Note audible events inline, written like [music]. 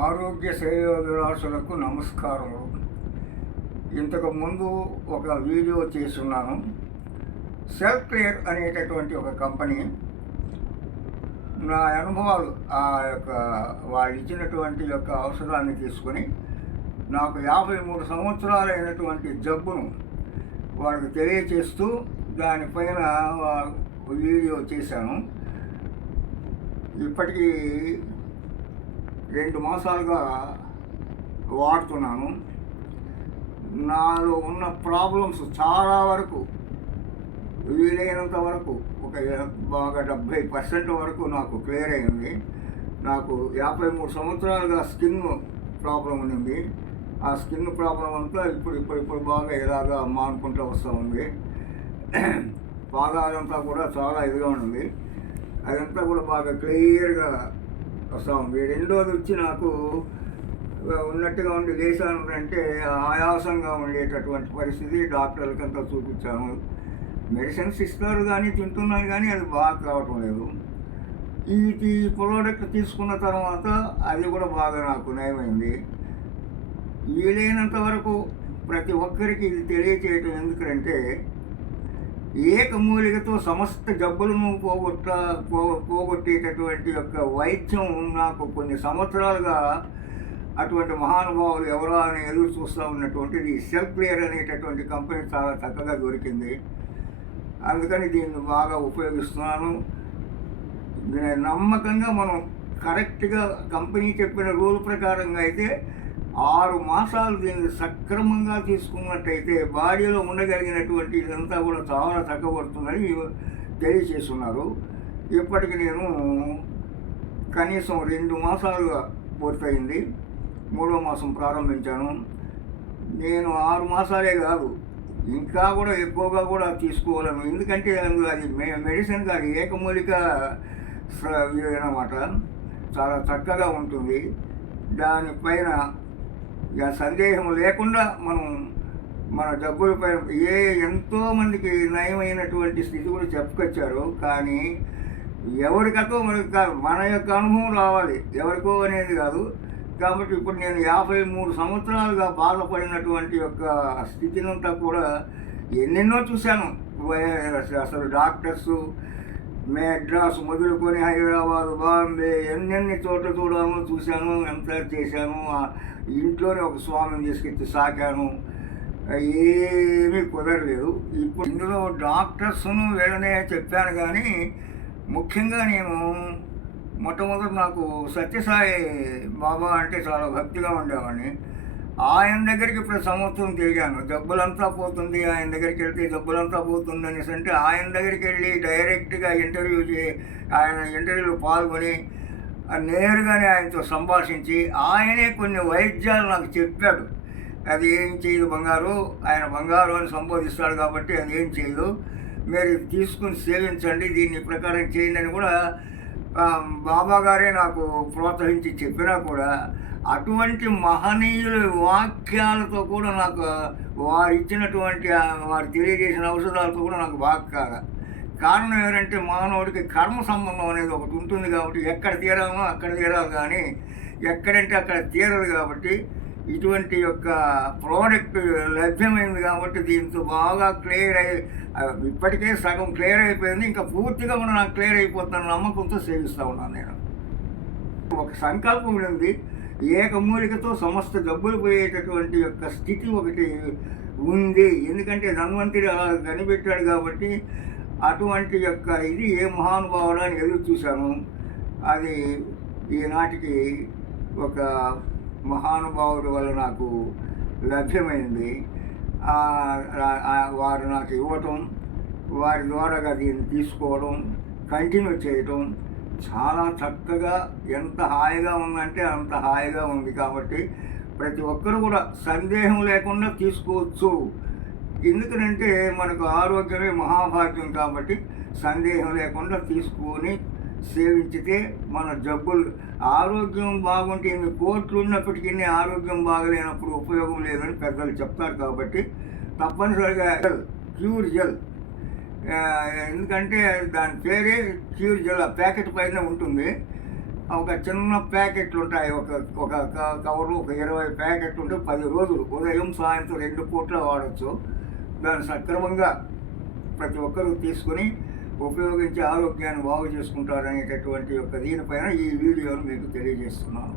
ఆరోగ్య సేవ విలాసులకు నమస్కారములు. ఇంతకు ముందు ఒక వీడియో చేస్తున్నాను. సెల్ఫ్ క్లియర్ అనేటటువంటి ఒక కంపెనీ. నా అనుభవాలు ఆ యొక్క వాళ్ళు ఇచ్చినటువంటి యొక్క ఔషధాన్ని తీసుకొని నాకు యాభై మూడు సంవత్సరాలైనటువంటి జబ్బును వాళ్ళకి తెలియచేస్తూ దానిపైన వీడియో చేశాను. ఇప్పటికీ రెండు మాసాలుగా వాడుతున్నాను. నాలో ఉన్న ప్రాబ్లమ్స్ చాలా వరకు వీలైనంత వరకు ఒక బాగా డెబ్భై పర్సెంట్ వరకు నాకు క్లియర్ అయింది. నాకు యాభై మూడు సంవత్సరాలుగా స్కిన్ ప్రాబ్లం ఉంది ఆ స్కిన్ ప్రాబ్లం అంతా ఇప్పుడు ఇప్పుడు ఇప్పుడు బాగా ఇలాగా మానుకుంటూ వస్తూ ఉంది. [clears throat] పాదాలంతా కూడా చాలా ఇదిగా ఉంది అదంతా కూడా బాగా క్లియర్గా వస్తూ ఉంది రెండోది వచ్చి నాకు ఉన్నట్టుగా ఉండి లేచాను అంటే ఆయాసంగా ఉండేటటువంటి పరిస్థితి డాక్టర్లకంతా చూపించాను. మెడిసిన్స్ ఇస్తారు కానీ తింటున్నాను కానీ అది బాగా కావటం లేదు. ఈ ఈ ప్రోడక్ట్ తీసుకున్న తర్వాత అది కూడా బాగా నాకు నయమైంది. వీలైనంత వరకు ప్రతి ఒక్కరికి ఇది తెలియచేయటం ఎందుకంటే ఏకమూలికతో సమస్త జబ్బులను పోగొట్ట పో పోగొట్టేటటువంటి యొక్క వైద్యం నాకు కొన్ని సంవత్సరాలుగా అటువంటి మహానుభావులు ఎవరో అని ఎదురు చూస్తూ ఉన్నటువంటిది ఈ సెల్ఫ్ క్లియర్ అనేటటువంటి కంపెనీ చాలా చక్కగా దొరికింది. అందుకని దీన్ని బాగా ఉపయోగిస్తున్నాను. నమ్మకంగా మనం కరెక్ట్గా కంపెనీ చెప్పిన రూల్ ప్రకారంగా అయితే ఆరు మాసాలు దీన్ని సక్రమంగా తీసుకున్నట్టయితే బాడీలో ఉండగలిగినటువంటి ఇదంతా కూడా చాలా తగ్గబడుతుందని తెలియచేస్తున్నారు ఇప్పటికి నేను కనీసం రెండు మాసాలుగా పూర్తయింది. మూడో మాసం ప్రారంభించాను. నేను ఆరు మాసాలే కాదు ఇంకా కూడా ఎక్కువగా కూడా తీసుకోవాలను ఎందుకంటే అది మె- మెడిసిన్ కాదు ఏకమూలిక అనమాట అన్నమాట చాలా చక్కగా ఉంటుంది. దానిపైన సందేహం లేకుండా మనం మన డబ్బులపై ఏ ఎంతో మందికి నయమైనటువంటి స్థితి కూడా చెప్పుకొచ్చారు. కానీ ఎవరికతో మనకి కాదు మన యొక్క అనుభవం రావాలి. ఎవరికో అనేది కాదు. కాబట్టి ఇప్పుడు నేను యాభై మూడు సంవత్సరాలుగా బాధపడినటువంటి యొక్క స్థితినంతా కూడా ఎన్నెన్నో చూశాను. అసలు డాక్టర్సు మెడ్రాస్ మొదలుకొని హైదరాబాద్ బాంబే ఎన్నెన్ని చోట్ల చూడాను చూశాను ఎంత చేశాను ఇంట్లోనే ఒక స్వామిని తీసుకెళ్ళి సాకాను. ఏమీ కుదరలేదు. ఇప్పుడు ఇందులో డాక్టర్స్ను వెళ్ళనే చెప్పాను కానీ ముఖ్యంగా నేను మొట్టమొదటి నాకు సత్యసాయి బాబా అంటే చాలా భక్తిగా ఉండేవాడిని. ఆయన దగ్గరికి ఇప్పుడు సంవత్సరం తిరిగాను. జబ్బులంతా పోతుంది ఆయన దగ్గరికి వెళ్తే జబ్బులంతా పోతుంది అనేసి అంటే ఆయన దగ్గరికి వెళ్ళి డైరెక్ట్గా ఇంటర్వ్యూ చే ఆయన ఇంటర్వ్యూలో పాల్గొని నేరుగానే ఆయనతో సంభాషించి ఆయనే కొన్ని వైద్యాలు నాకు చెప్పాడు. అది ఏం చేయదు బంగారు ఆయన బంగారు అని సంబోధిస్తాడు కాబట్టి అది ఏం చేయదు. మీరు తీసుకుని సేవించండి దీన్ని ప్రకారం చేయండి అని కూడా బాబాగారే బాబా గారే నాకు ప్రోత్సహించి చెప్పినా కూడా అటువంటి మహనీయుల వాక్యాలతో కూడా నాకు వారు ఇచ్చినటువంటి వారు తెలియజేసిన ఔషధాలతో కూడా నాకు బాగా కాదు కారణం ఏంటంటే మానవుడికి కర్మ సంబంధం అనేది ఒకటి ఉంటుంది కాబట్టి ఎక్కడ తీరాలో అక్కడ తీరాలి కానీ ఎక్కడంటే అక్కడ తీరదు కాబట్టి ఇటువంటి యొక్క ప్రోడక్ట్ లభ్యమైంది కాబట్టి దీంతో బాగా క్లియర్ అయ్యి ఇప్పటికే సగం క్లియర్ అయిపోయింది. ఇంకా పూర్తిగా కూడా నాకు క్లియర్ అయిపోతున్న నమ్మకంతో సేవిస్తూ ఉన్నాను నేను. ఒక సంకల్పం ఉంది. ఏకమూలికతో సమస్త జబ్బులు పోయేటటువంటి యొక్క స్థితి ఒకటి ఉంది. ఎందుకంటే ధన్వంతుడు అలా కనిపెట్టాడు కాబట్టి అటువంటి యొక్క ఇది ఏ మహానుభావుడు అని ఎదురు చూశాను. అది ఈనాటికి ఒక మహానుభావుడి వల్ల నాకు లభ్యమైంది. వారు నాకు ఇవ్వటం వారి ద్వారా దీన్ని తీసుకోవడం కంటిన్యూ చేయటం చాలా చక్కగా ఎంత హాయిగా ఉందంటే అంత హాయిగా ఉంది కాబట్టి ప్రతి ఒక్కరు కూడా సందేహం లేకుండా తీసుకోవచ్చు. ఎందుకంటే మనకు ఆరోగ్యమే మహాభాగ్యం కాబట్టి సందేహం లేకుండా తీసుకొని సేవించితే మన జబ్బులు ఆరోగ్యం బాగుంటే ఇన్ని కోట్లు ఉన్నప్పటికీ ఆరోగ్యం బాగలేనప్పుడు ఉపయోగం లేదని పెద్దలు చెప్తారు కాబట్టి తప్పనిసరిగా క్యూర్ జెల్ ఎందుకంటే దాని పేరే క్యూర్ జిల్లా ప్యాకెట్ పైన ఉంటుంది. ఒక చిన్న ప్యాకెట్లు ఉంటాయి ఒక ఒక కవర్లు కవర్లో ఒక ఇరవై ప్యాకెట్లు ఉంటే పది రోజులు ఉదయం సాయంత్రం రెండు పూట్ల వాడచ్చు. దాన్ని సక్రమంగా ప్రతి ఒక్కరూ తీసుకుని ఉపయోగించి ఆరోగ్యాన్ని బాగు చేసుకుంటారు అనేటటువంటి యొక్క దీనిపైన ఈ వీడియోను మీకు తెలియజేస్తున్నాను.